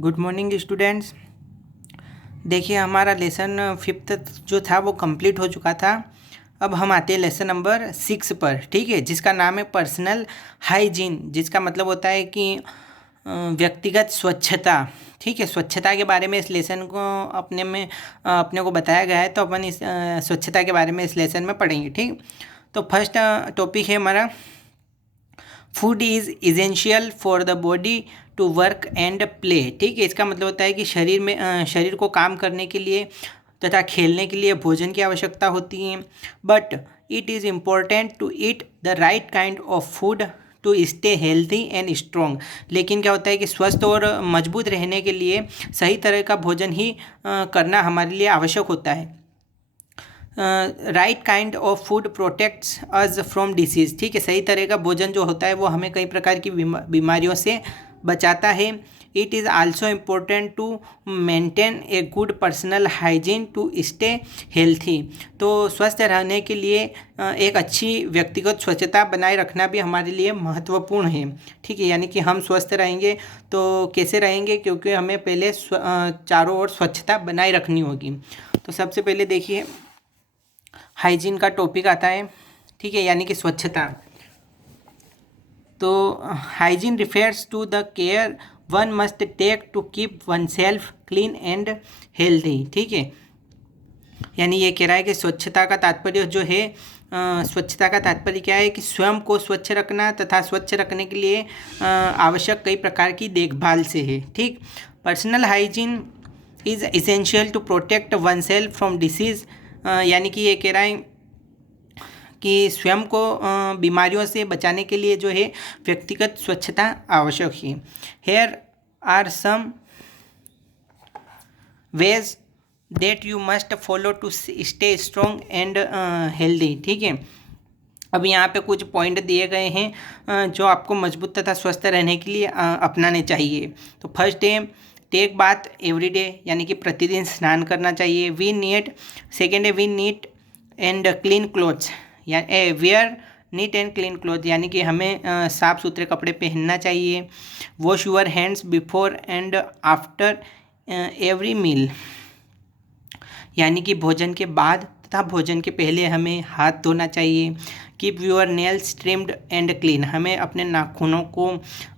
Good morning students. देखिए हमारा lesson 5th जो था वो कंप्लीट हो चुका था। अब हम आते हैं लेसन नंबर 6 पर, ठीक है, जिसका नाम है पर्सनल हाइजीन, जिसका मतलब होता है कि व्यक्तिगत स्वच्छता। ठीक है, स्वच्छता के बारे में इस लेसन को अपने को बताया गया है, तो अपन इस स्वच्छता के बारे में इस लेसन में पढ़ेंगे। ठीक, तो फर्स्ट टॉपिक है हमारा food is essential for the body to work and play. ठीक है, इसका मतलब होता है कि शरीर को काम करने के लिए तथा खेलने के लिए भोजन की आवश्यकता होती है। But it is important to eat the right kind of food to stay healthy and strong. लेकिन क्या होता है कि स्वस्थ और मजबूत रहने के लिए सही तरह का भोजन ही करना हमारे लिए आवश्यक होता है। Right kind of food protects us from disease. ठीक है, सही तरह का भोजन जो होता है वो हमें कई प्रकार की बीमारियों से बचाता है। It is also important to maintain a good personal hygiene to stay healthy. तो स्वस्थ रहने के लिए एक अच्छी व्यक्तिगत स्वच्छता बनाए रखना भी हमारे लिए महत्वपूर्ण है। ठीक है, यानी कि हम स्वस्थ रहेंगे तो कैसे रहेंगे, क्योंकि हमें पहले चारों ओर स्वच्छता बनाए रखनी होगी। तो सबसे पहले देखिए हाइजीन का टॉपिक आता है, ठीक है, यानी कि स्वच्छता। तो hygiene refers to the care one must take to keep oneself clean and healthy. ठीक है, यानी ये कह रहा है कि स्वच्छता का तात्पर्य जो है स्वच्छता का तात्पर्य क्या है कि स्वयं को स्वच्छ रखना तथा स्वच्छ रखने के लिए आवश्यक कई प्रकार की देखभाल से है। ठीक, personal hygiene is essential to protect oneself from disease. यानी कि ये कह रहा है कि स्वयं को बीमारियों से बचाने के लिए जो है व्यक्तिगत स्वच्छता आवश्यक है। Here are some ways that you must follow to stay strong and healthy. ठीक है, अब यहाँ पे कुछ पॉइंट दिए गए हैं जो आपको मजबूत तथा स्वस्थ रहने के लिए अपनाने चाहिए। तो फर्स्ट है टेक बाथ एवरी डे, यानी कि प्रतिदिन स्नान करना चाहिए। वी नीड, सेकेंड है we need and clean clothes, या wear neat and clean cloth, यानी कि हमें साफ़ सुथरे कपड़े पहनना चाहिए। Wash your hands before and after every meal, यानी कि भोजन के बाद तथा भोजन के पहले हमें हाथ धोना चाहिए। Keep your nails trimmed and clean, हमें अपने नाखूनों को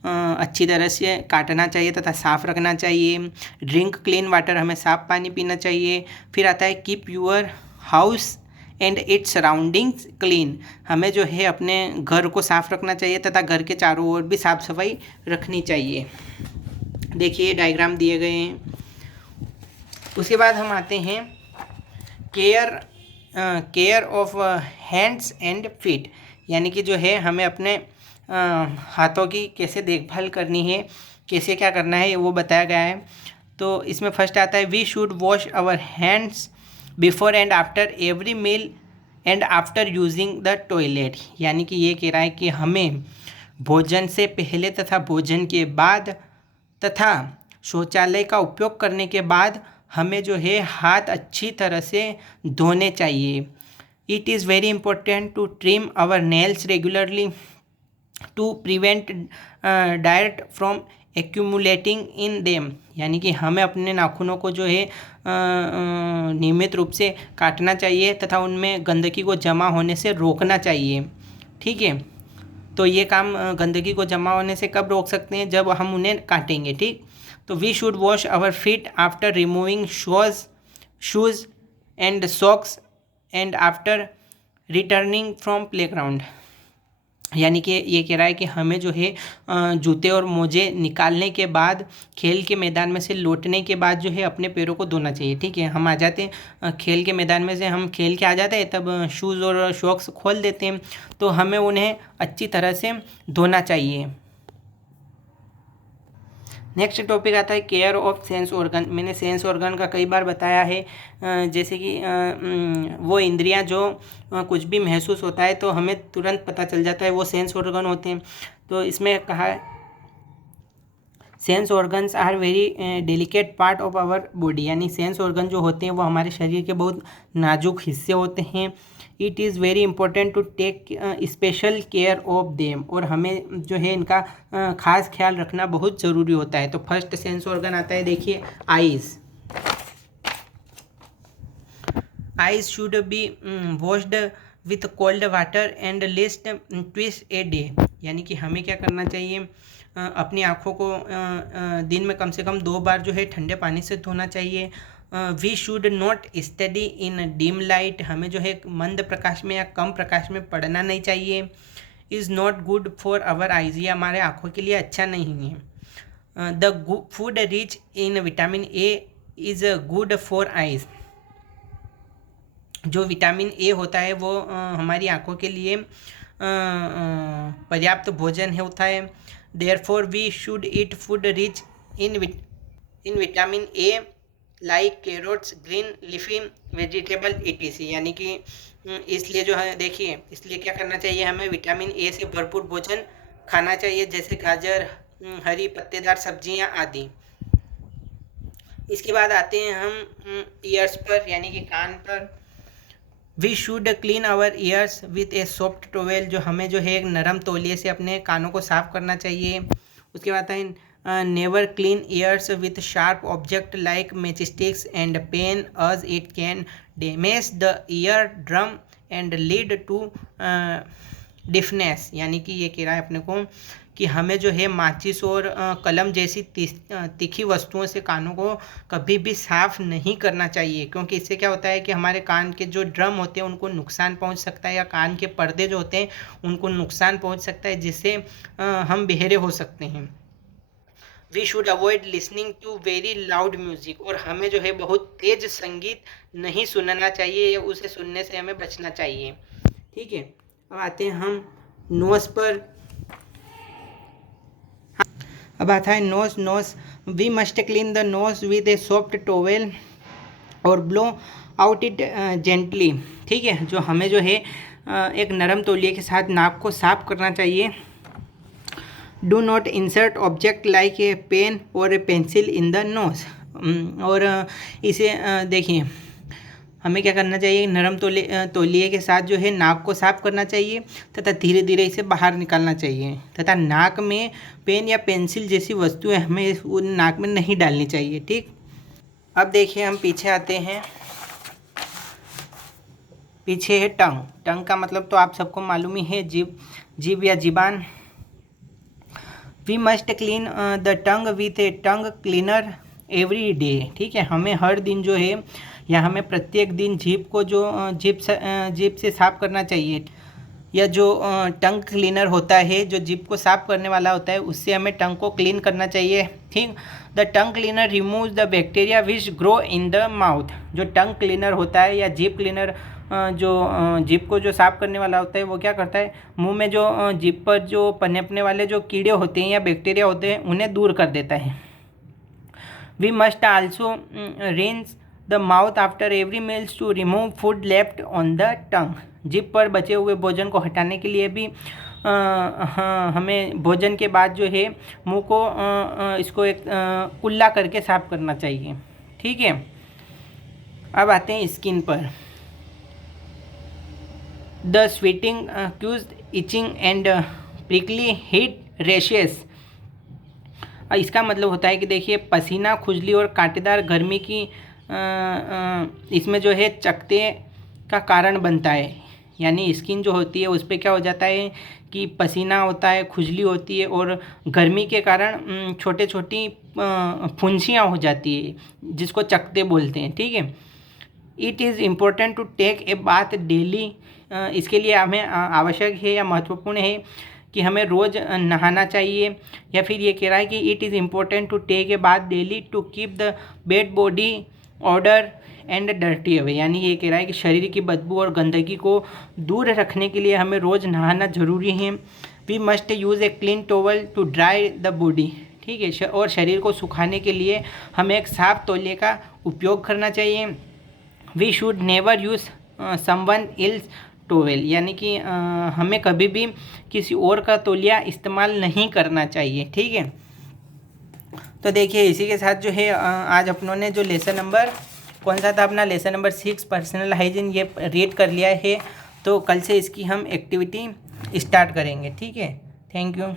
अच्छी तरह से काटना चाहिए तथा साफ़ रखना चाहिए। ड्रिंक क्लीन वाटर, हमें साफ़ पानी पीना चाहिए। फिर आता है keep your house and it's surroundings clean, हमें जो है अपने घर को साफ़ रखना चाहिए तथा घर के चारों ओर भी साफ़ सफाई रखनी चाहिए। देखिए डायग्राम दिए गए हैं। उसके बाद हम आते हैं care of hands and feet, यानी कि जो है हमें अपने हाथों की कैसे देखभाल करनी है, कैसे क्या करना है, वो बताया गया है। तो इसमें फर्स्ट आता है we should wash our hands before and after every meal and after using the toilet, यानी कि ये कह रहा है कि हमें भोजन से पहले तथा भोजन के बाद तथा शौचालय का उपयोग करने के बाद हमें जो है हाथ अच्छी तरह से धोने चाहिए। It is very important to trim our nails regularly to prevent डायट फ्रॉम एक्यूमुलेटिंग इन देम, यानी कि हमें अपने नाखूनों को जो है नियमित रूप से काटना चाहिए तथा उनमें गंदगी को जमा होने से रोकना चाहिए। ठीक है, तो ये काम गंदगी को जमा होने से कब रोक सकते हैं, जब हम उन्हें काटेंगे। ठीक, तो we should wash our feet after removing shoes and socks and after returning from playground, यानी कि ये कह रहा है कि हमें जो है जूते और मोजे निकालने के बाद खेल के मैदान में से लौटने के बाद जो है अपने पैरों को धोना चाहिए। ठीक है, हम आ जाते हैं खेल के मैदान में से, हम खेल के आ जाते हैं तब शूज़ और शॉक्स खोल देते हैं, तो हमें उन्हें अच्छी तरह से धोना चाहिए। नेक्स्ट टॉपिक आता है केयर ऑफ सेंस ऑर्गन। मैंने सेंस ऑर्गन का कई बार बताया है, जैसे कि वो इंद्रियां जो कुछ भी महसूस होता है तो हमें तुरंत पता चल जाता है, वो सेंस ऑर्गन होते हैं। तो इसमें कहा है sense organs are very delicate part of our body, यानी सेंस ऑर्गन जो होते हैं वो हमारे शरीर के बहुत नाजुक हिस्से होते हैं। It is very important to take special care of them, और हमें जो है इनका खास ख्याल रखना बहुत ज़रूरी होता है। तो फर्स्ट सेंस ऑर्गन आता है, देखिए eyes. Eyes should be washed with cold water and list twice a day, यानी कि हमें क्या करना चाहिए, अपनी आँखों को दिन में कम से कम 2 बार जो है ठंडे पानी से धोना चाहिए। We should not study in dim light, हमें जो है मंद प्रकाश में या कम प्रकाश में पढ़ना नहीं चाहिए। Is not good for our eyes, ये हमारे आँखों के लिए अच्छा नहीं है। The food rich in vitamin A is good for eyes, जो विटामिन ए होता है वो हमारी आँखों के लिए पर्याप्त भोजन होता है। Therefore we should eat food rich in vitamin A like carrots, green leafy vegetable etc, यानी कि इसलिए जो है देखिए, इसलिए क्या करना चाहिए, हमें विटामिन ए से भरपूर भोजन खाना चाहिए, जैसे गाजर, हरी पत्तेदार सब्जियां आदि। इसके बाद आते हैं हम ईयर्स पर, यानी कि कान पर। We should clean our ears with a soft towel, जो हमें जो है एक नरम तौलिए से अपने कानों को साफ करना चाहिए। उसके बाद है never clean ears with sharp object like matchsticks and pen as it can damage the ear drum and lead to deafness, यानी कि ये कह रहा है अपने को कि हमें जो है माचिस और कलम जैसी तीखी वस्तुओं से कानों को कभी भी साफ नहीं करना चाहिए, क्योंकि इससे क्या होता है कि हमारे कान के जो ड्रम होते हैं उनको नुकसान पहुंच सकता है, या कान के पर्दे जो होते हैं उनको नुकसान पहुंच सकता है, जिससे हम बहरे हो सकते हैं। We should avoid listening to very loud music, और हमें जो है बहुत तेज संगीत नहीं सुनना चाहिए, या उसे सुनने से हमें बचना चाहिए। ठीक है, अब आते हैं हम नोज पर। अब आता है nose. We must clean the nose with a soft towel और ब्लो आउट इट जेंटली। ठीक है, जो हमें जो है एक नरम तौलिए के साथ नाक को साफ करना चाहिए। Do not insert object like a pen और a pencil in the nose, और इसे देखिए हमें क्या करना चाहिए, नरम तौलिए के साथ जो है नाक को साफ करना चाहिए तथा धीरे धीरे इसे बाहर निकालना चाहिए, तथा नाक में पेन या पेंसिल जैसी वस्तुएं हमें उन नाक में नहीं डालनी चाहिए। ठीक, अब देखिए हम पीछे आते हैं। पीछे है टंग। टंग का मतलब तो आप सबको मालूम ही है, जीभ या जीबान। We must clean the tongue with a tongue cleaner every day. ठीक है, हमें हर दिन जो है या हमें प्रत्येक दिन जीभ को जो जीभ से साफ करना चाहिए, या जो टंग क्लीनर होता है, जो जीभ को साफ करने वाला होता है, उससे हमें टंग को क्लीन करना चाहिए। ठीक, the tongue cleaner removes the bacteria which grow in the mouth. जो टंग क्लीनर होता है या जीभ क्लीनर जो जीभ को जो साफ करने वाला होता है, वो क्या करता है, मुंह में जो जीभ पर जो पनपने वाले जो कीड़े होते हैं या बैक्टीरिया होते हैं उन्हें दूर कर देता है। We must also rinse the mouth after every meals to remove food left on the tongue. जीभ पर बचे हुए भोजन को हटाने के लिए भी हमें भोजन के बाद जो है मुंह को इसको एक कुल्ला करके साफ करना चाहिए। ठीक है, अब आते हैं स्किन पर। The sweating cause itching and prickly heat rashes. इसका मतलब होता है कि देखिए पसीना, खुजली और कांटेदार गर्मी की इसमें जो है चकत्ते का कारण बनता है। यानी स्किन जो होती है उस पर क्या हो जाता है कि पसीना होता है, खुजली होती है, और गर्मी के कारण छोटे छोटी फुंसियाँ हो जाती है, जिसको चकत्ते बोलते हैं। ठीक है, it is important to take a bath daily. इसके लिए हमें आवश्यक है या महत्वपूर्ण है कि हमें रोज़ नहाना चाहिए। या फिर ये कह रहा है कि it is important to take a bath daily to keep the bad body odour and dirty away. यानी ये कह रहा है कि शरीर की बदबू और गंदगी को दूर रखने के लिए हमें रोज़ नहाना ज़रूरी है। We must use a clean towel to dry the body. ठीक है, और शरीर को सुखाने के लिए हमें एक साफ तौलिए का उपयोग करना चाहिए। We should never use someone else towel, यानी कि हमें कभी भी किसी और का तौलिया इस्तेमाल नहीं करना चाहिए। ठीक है, तो देखिए इसी के साथ जो है आज अपनों ने जो लेसन नंबर कौन सा था अपना, लेसन नंबर 6 पर्सनल हाइजीन, ये रीड कर लिया है। तो कल से इसकी हम एक्टिविटी स्टार्ट करेंगे। ठीक है, थैंक यू।